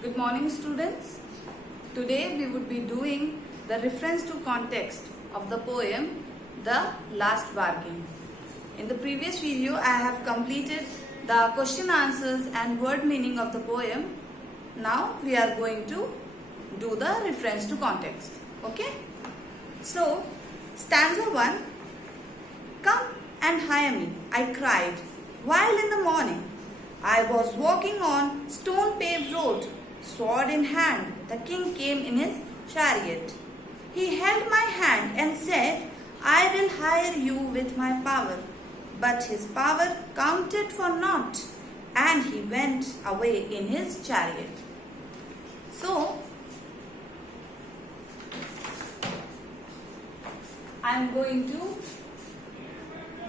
Good morning, students. Today we would be doing the reference to context of the poem The Last Bargain. In the previous video, I have completed the question answers and word meaning of the poem. Now we are going to do the reference to context. Okay? So, stanza 1. Come and hire me, I cried, while in the morning I was walking on stone-paved road. Sword in hand, the king came in his chariot. He held my hand and said, I will hire you with my power. But his power counted for naught, and he went away in his chariot. So, I am going to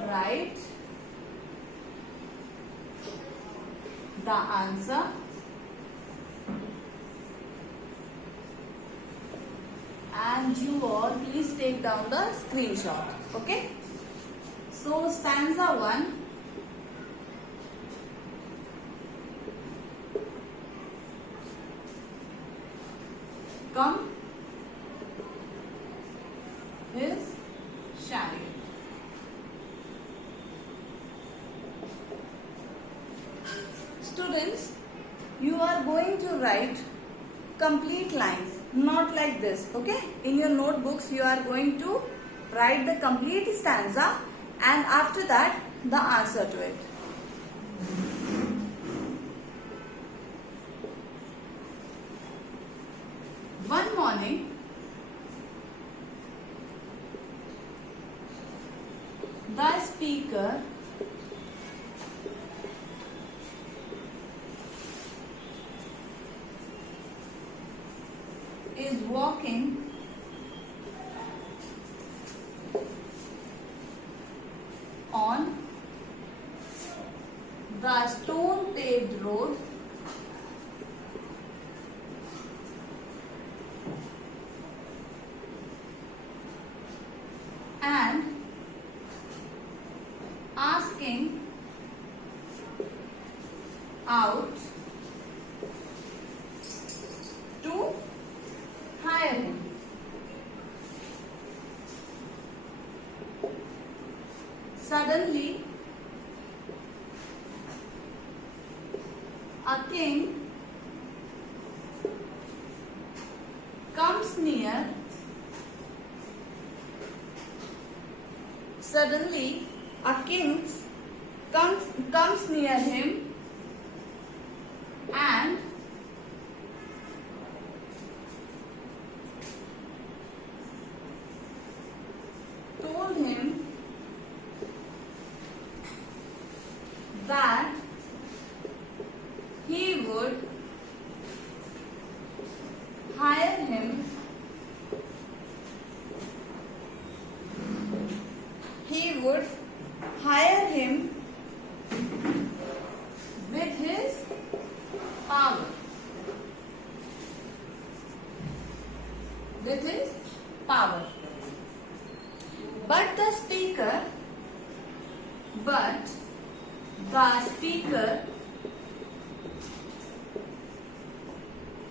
write the answer and you all please take down the screenshot. Okay? So stanza 1. Come his chariot. Students, you are going to write complete lines, not like this. Okay? In your notebooks, you are going to write the complete stanza and after that the answer to it. One morning, the speaker is walking on the stone paved road and asking out to hire him. Suddenly, a king comes near. Suddenly, a king comes near him and told him that he would hire him. He would hire him with his power. With his power. But the speaker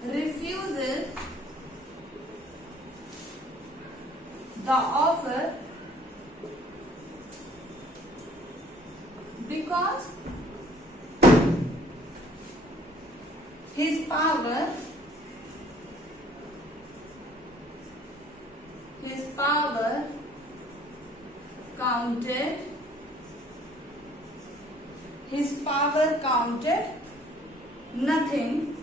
refuses the offer because his power counted nothing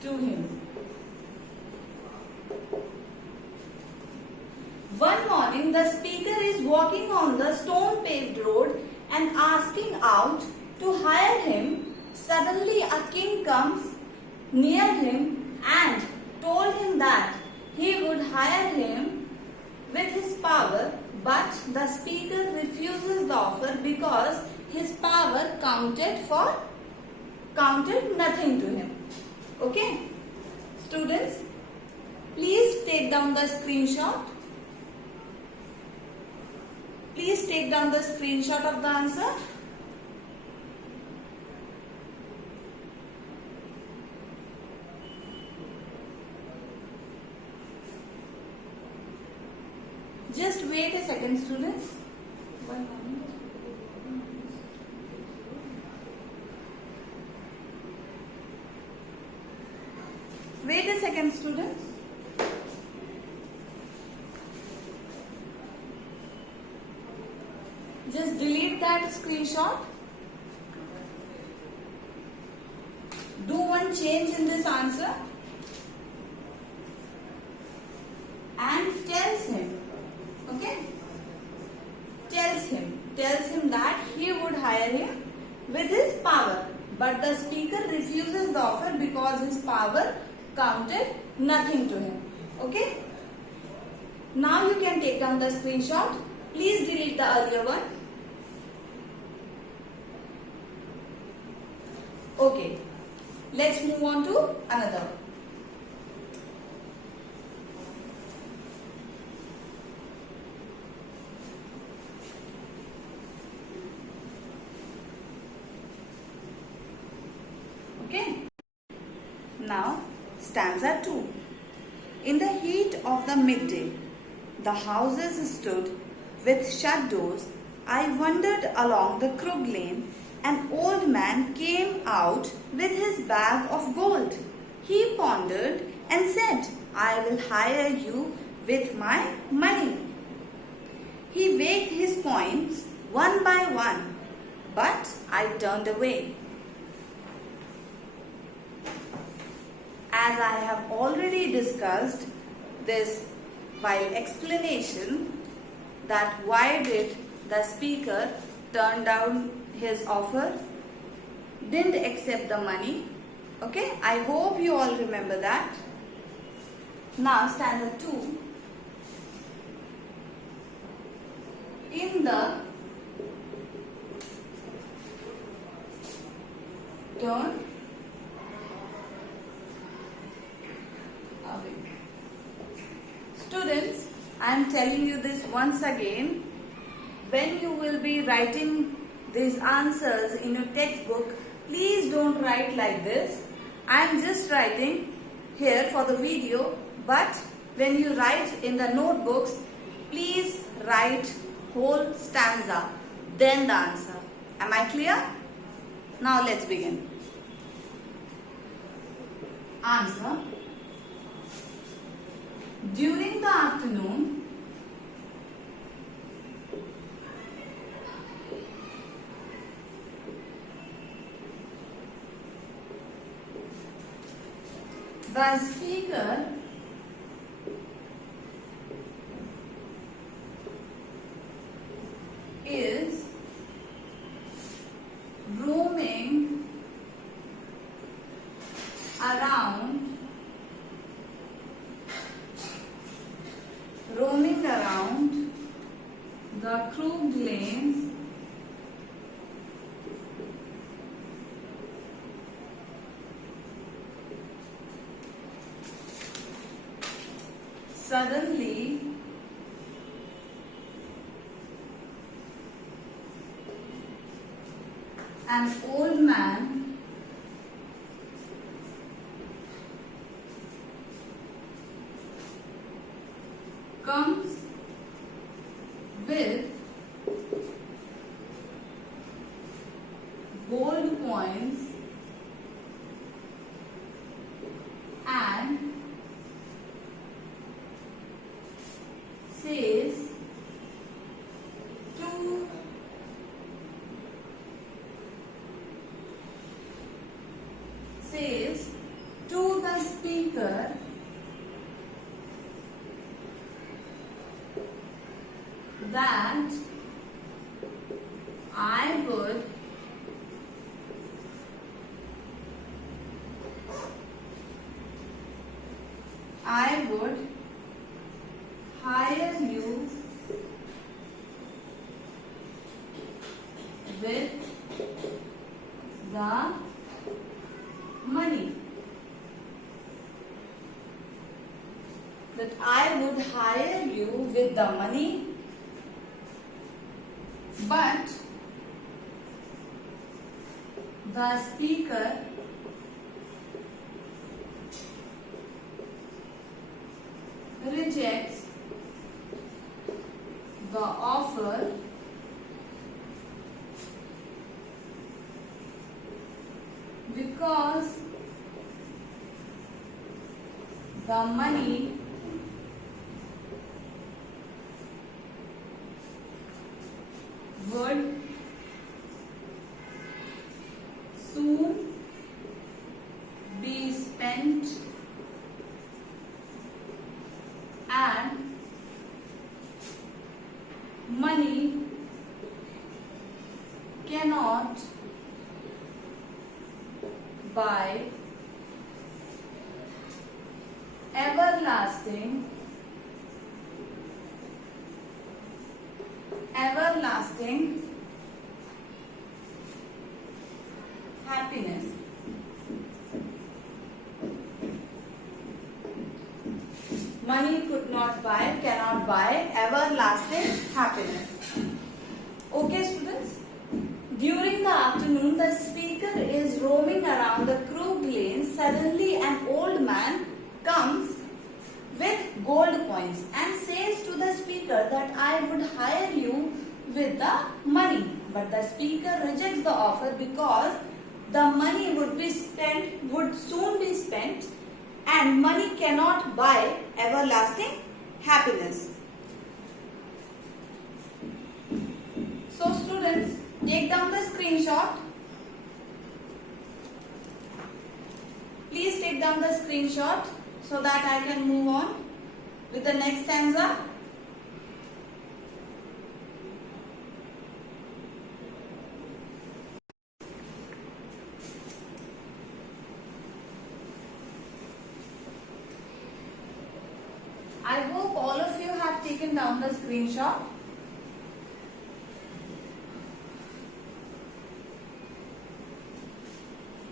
to him. One morning, the speaker is walking on the stone-paved road and asking out to hire him. Suddenly, a king comes near him and told him that he would hire him with his power, but the speaker refuses the offer because his power counted nothing to him. Okay? Students, please take down the screenshot. Please take down the screenshot of the answer. wait a second, students. Wait a second, students. Just delete that screenshot. Do one change in this answer and tells him, okay? Tells him that he would hire him with his power, but the speaker refuses the offer because his power counted nothing to him, okay? Now you can take down the screenshot. Please delete the earlier one. Okay, let's move on to another. Okay, now stanza 2. In the heat of the midday, the houses stood with shut doors. I wandered along the crooked lane. An old man came out with his bag of gold. He pondered and said, I will hire you with my money. He weighed his coins one by one, but I turned away. As I have already discussed this while explanation, that why did the speaker turn down his offer, didn't accept the money. Okay, I hope you all remember that. Now stanza 2. In the turn away. Students, I am telling you this once again. When you will be writing these answers in your textbook, please don't write like this. I am just writing here for the video, but when you write in the notebooks, please write whole stanza, then the answer. Am I clear? Now let's begin. Answer. During the afternoon, the speaker is roaming around the crooked lanes suddenly an old man comes with gold coins and says to the speaker, that I would hire you with the money. That I would hire you with the money, but the speaker rejects because the money would soon be spent and money cannot buy everlasting happiness. Money cannot buy everlasting happiness. Okay, students? During the afternoon, the speaker is roaming around the Krug Lane. Suddenly, an old man comes with gold coins and says to the speaker that I would hire you with the money. But the speaker rejects the offer because the money would soon be spent, and money cannot buy everlasting happiness. So students, take down the screenshot. Please take down the screenshot so that I can move on with the next stanza. I hope all of you have taken down the screenshot.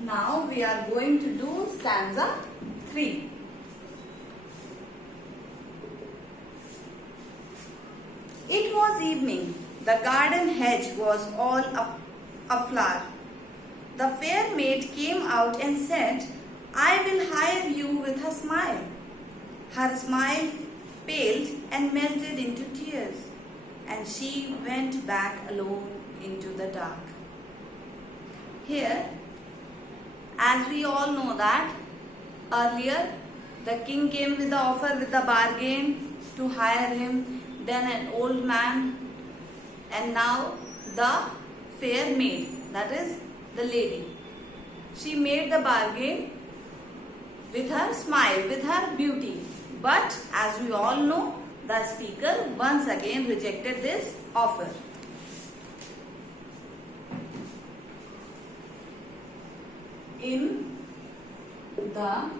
Now we are going to do stanza 3. It was evening. The garden hedge was all aflower. The fair maid came out and said, I will hire you with a smile. Her smile paled and melted into tears, and she went back alone into the dark. Here, as we all know that earlier the king came with the offer, with the bargain to hire him, then an old man, and now the fair maid, that is the lady. She made the bargain with her smile, with her beauty. But as we all know, the speaker once again rejected this offer. In the dark.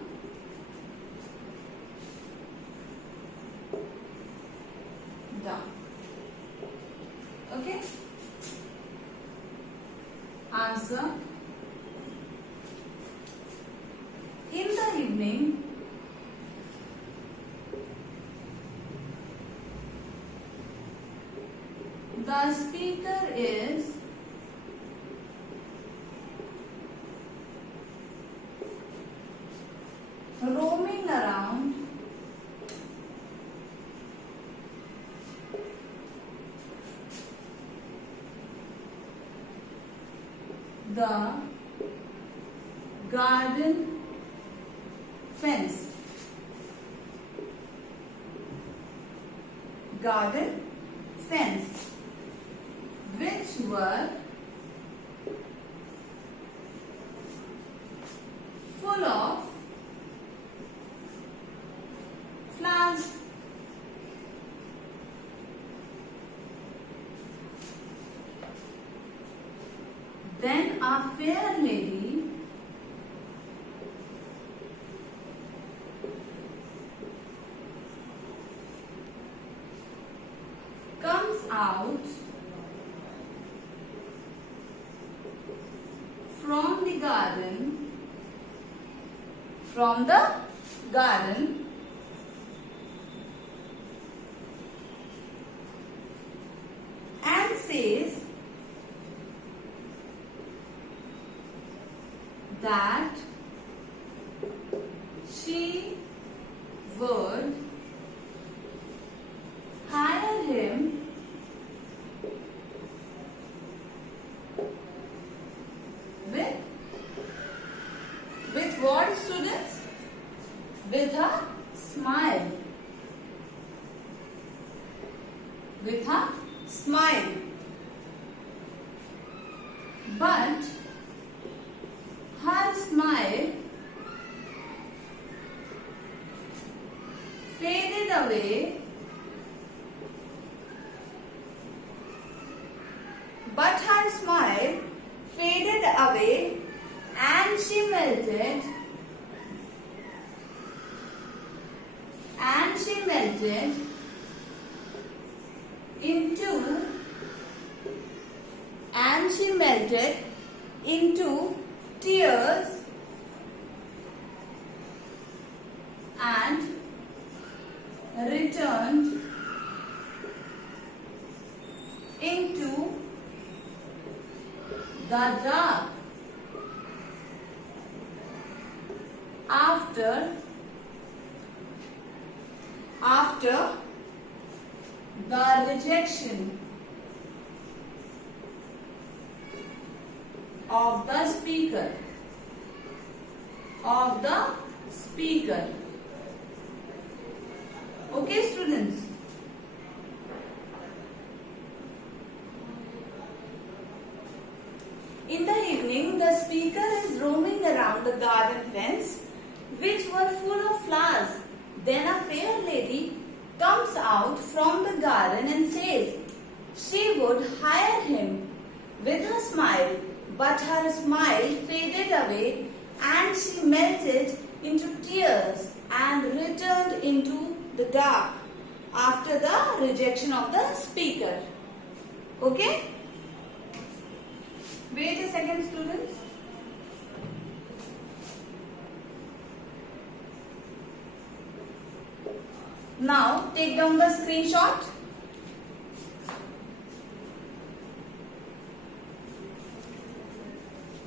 Okay? Answer. In the evening, the speaker is roaming around the garden fence. Garden fence, which were full of flowers. Then a fair lady comes out from the garden and says that she would hire him with with a smile. With a smile. But her smile faded away. But her smile faded away and she melted. And she melted into tears and returned into the dark after the rejection of the speaker. Okay, students. In the evening, the speaker is roaming around the garden fence, which were full of flowers. Then a fair lady comes out from the garden and says she would hire him with her smile, but her smile faded away and she melted into tears and returned into the dark after the rejection of the speaker. Okay? Wait a second, students. Now take down the screenshot.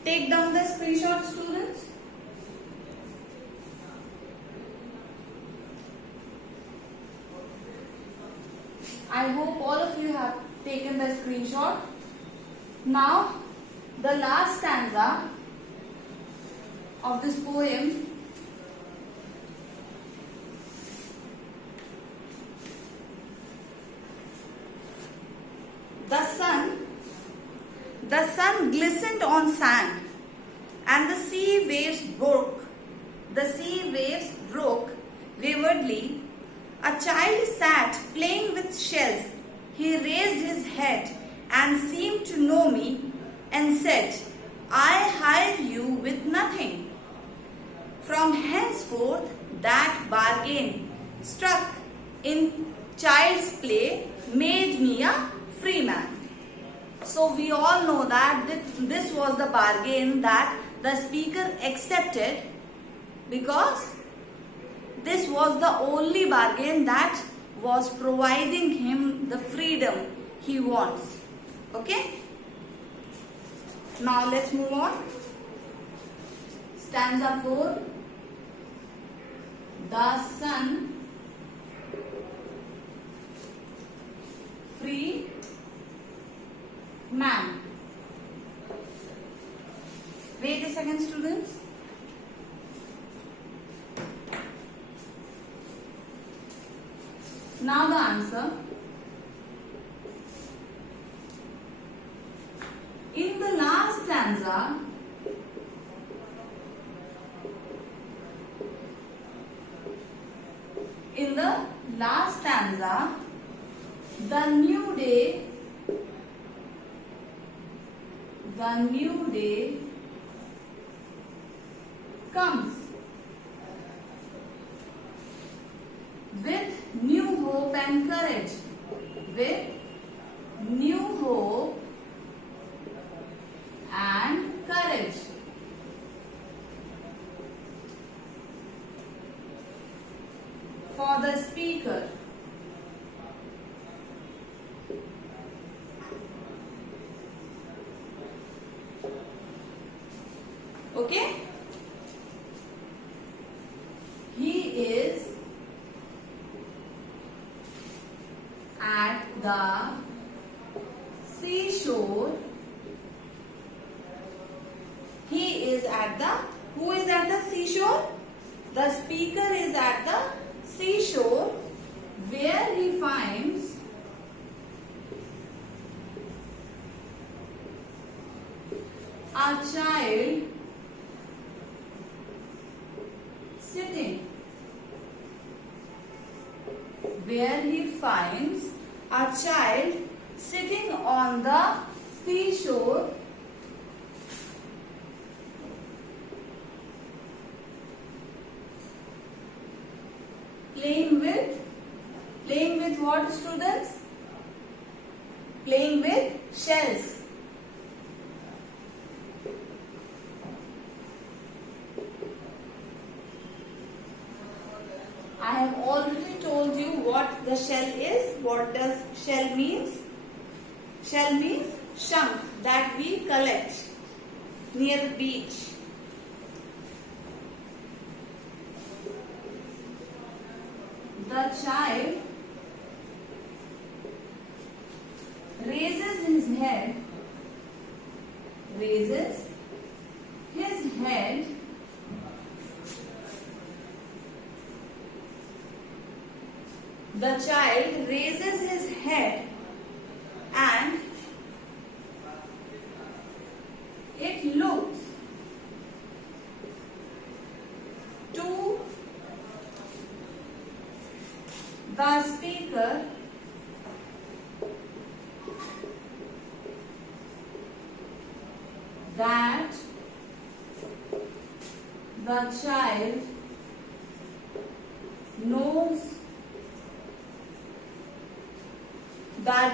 Take down the screenshot, students. I hope all of you have taken the screenshot. Now the last stanza of this poem The sun glistened on sand, and the sea waves broke. The sea waves broke waywardly. A child sat playing with shells. He raised his head and seemed to know me and said, I hire you with nothing. From henceforth that bargain struck in child's play made me a free man. So we all know that this was the bargain that the speaker accepted, because this was the only bargain that was providing him the freedom he wants. Okay? Now let's move on. Stanza 4. The sun, free man. Wait a second, students. Now the answer. In the last stanza, the new day comes with new hope and courage. With new hope and courage. For the speaker. Okay? He is at the seashore. He is at the, who is at the seashore? The speaker is at the seashore where he finds a child sitting. Where he finds a child sitting on the seashore playing with what, students? Playing with shells. I have already told you what the shell is. What does shell means? Shell means chunk that we collect near the beach. The child raises his head. The child raises his head and it looks to the speaker that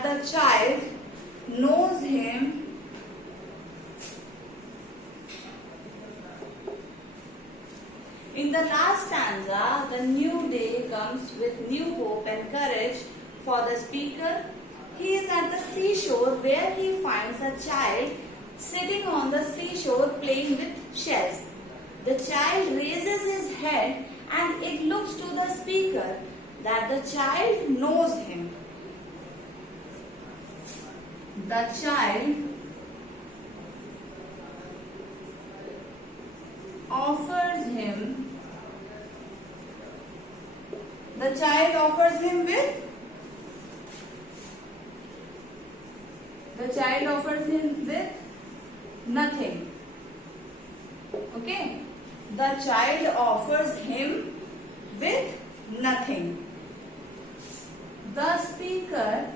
the child knows him in the last stanza. The new day comes with new hope and courage for the speaker. He is at the seashore where he finds a child sitting on the seashore playing with shells. The child raises his head and it looks to the speaker that the child knows him. The child offers him with nothing. Okay? The child offers him with nothing. The speaker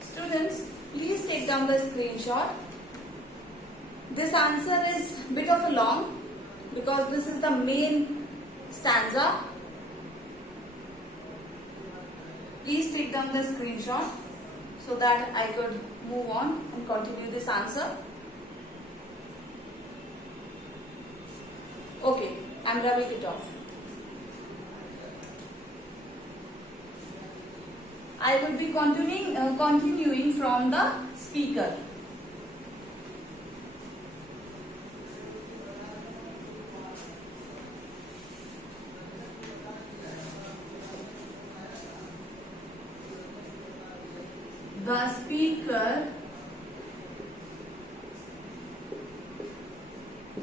students, please take down the screenshot. This answer is a bit of a long because this is the main stanza. Please take down the screenshot so that I could move on and continue this answer. Okay, I'm rubbing it off. I will be continuing from the speaker. The speaker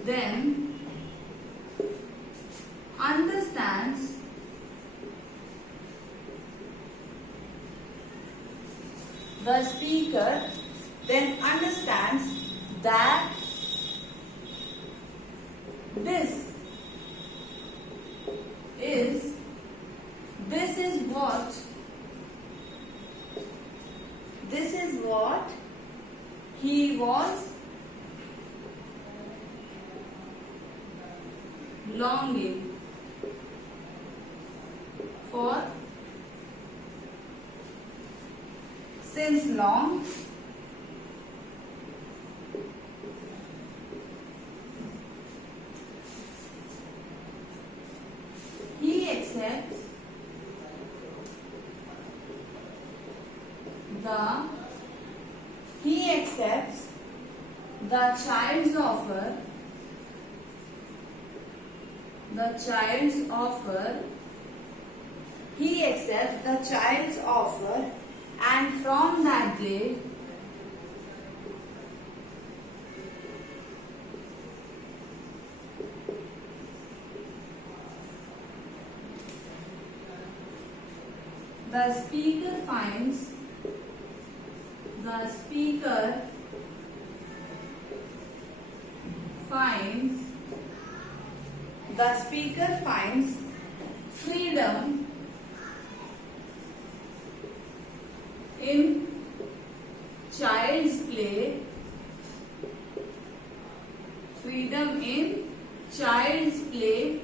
then understands that this is what he was longing for since long. He accepts the child's offer. He accepts the child's offer, and from that day The speaker finds freedom in child's play,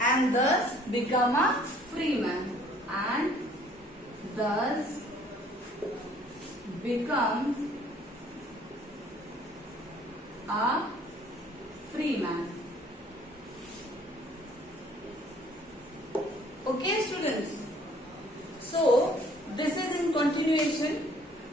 and thus become a free man, Okay, students. So, this is in continuation.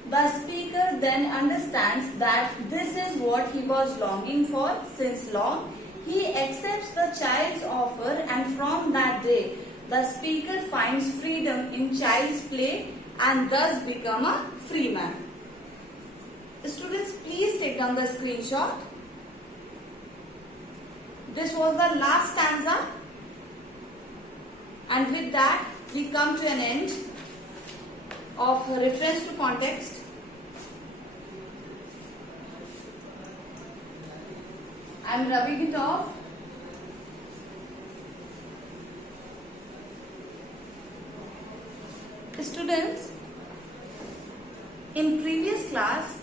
The speaker then understands that this is what he was longing for since long. He accepts the child's offer, and from that day, the speaker finds freedom in child's play and thus become a free man. Students, please take down the screenshot. This was the last stanza, and with that we come to an end of reference to context. I am rubbing it off. Students, in previous class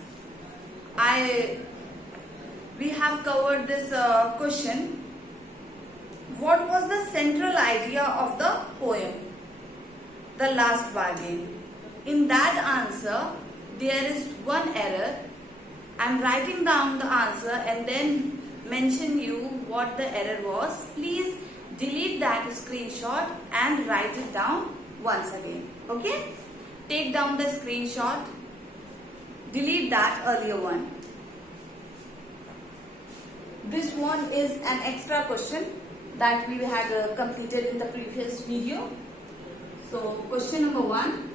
we have covered this question. What was the central idea of the poem, The Last Bargain? In that answer, there is one error. I am writing down the answer and then mention you what the error was. Please delete that screenshot and write it down once again. Okay? Take down the screenshot. Delete that earlier one. This one is an extra question that we had completed in the previous video. So, question number 1.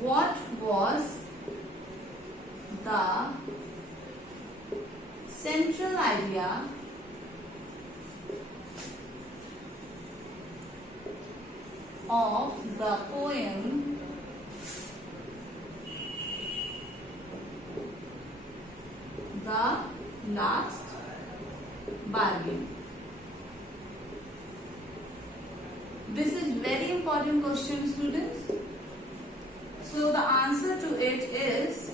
What was the central idea of the poem The Last Bargain? This is very important question, students. So the answer to it is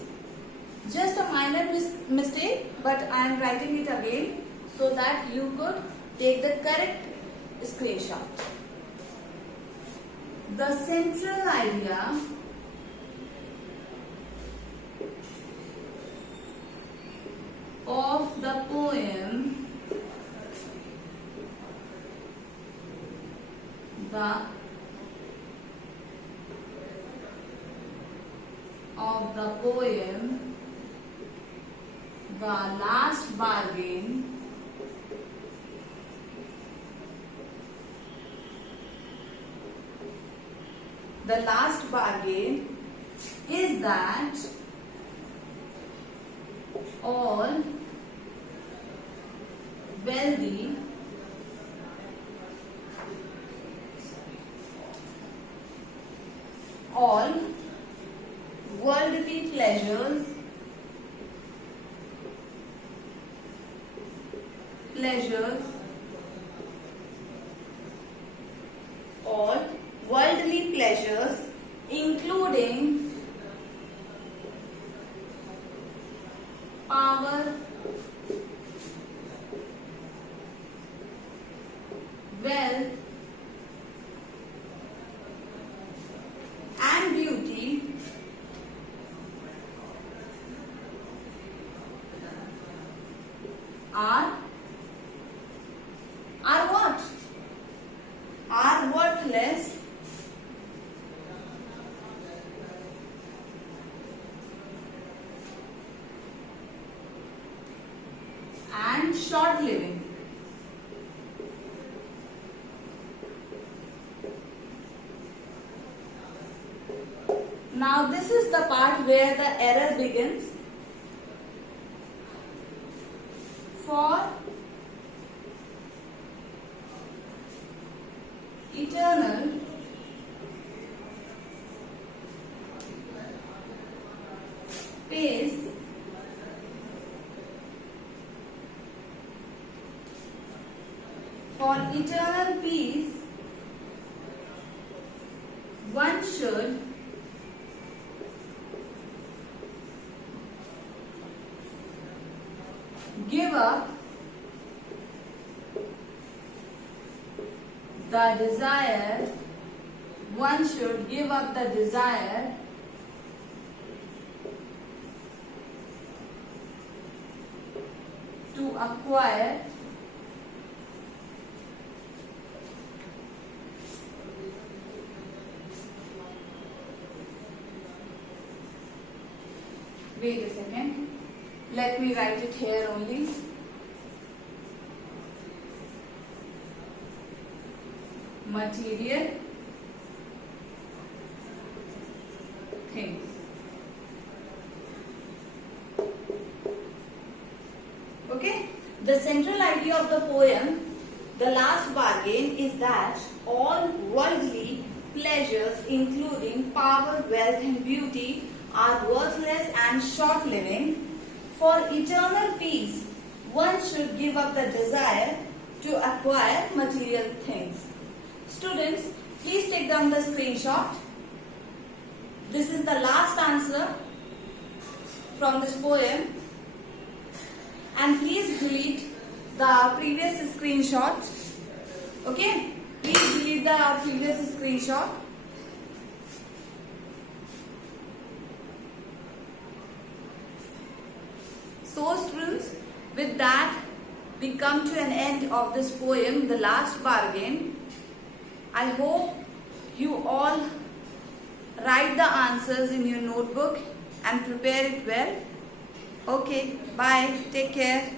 just a minor mistake, but I am writing it again so that you could take the correct screenshot. The central idea of the poem The Last Bargain is that all wealthy all worldly pleasures all worldly pleasures, including power, wealth, and beauty, are what? Are worthless and short-living. Now this is the part where the error begins. For eternal pace for eternal peace, one should give up the desire, one should give up the desire to acquire wait a second, let me write it here only. Material things. Okay, the central idea of the poem, The Last Bargain, is that all worldly pleasures, including power, wealth, and beauty, are worthless and short-living. For eternal peace, one should give up the desire to acquire material things. Students, please take down the screenshot. This is the last answer from this poem. And please delete the previous screenshot. Okay? Please delete the previous screenshot. So students, with that we come to an end of this poem, The Last Bargain. I hope you all write the answers in your notebook and prepare it well. Okay, bye. Take care.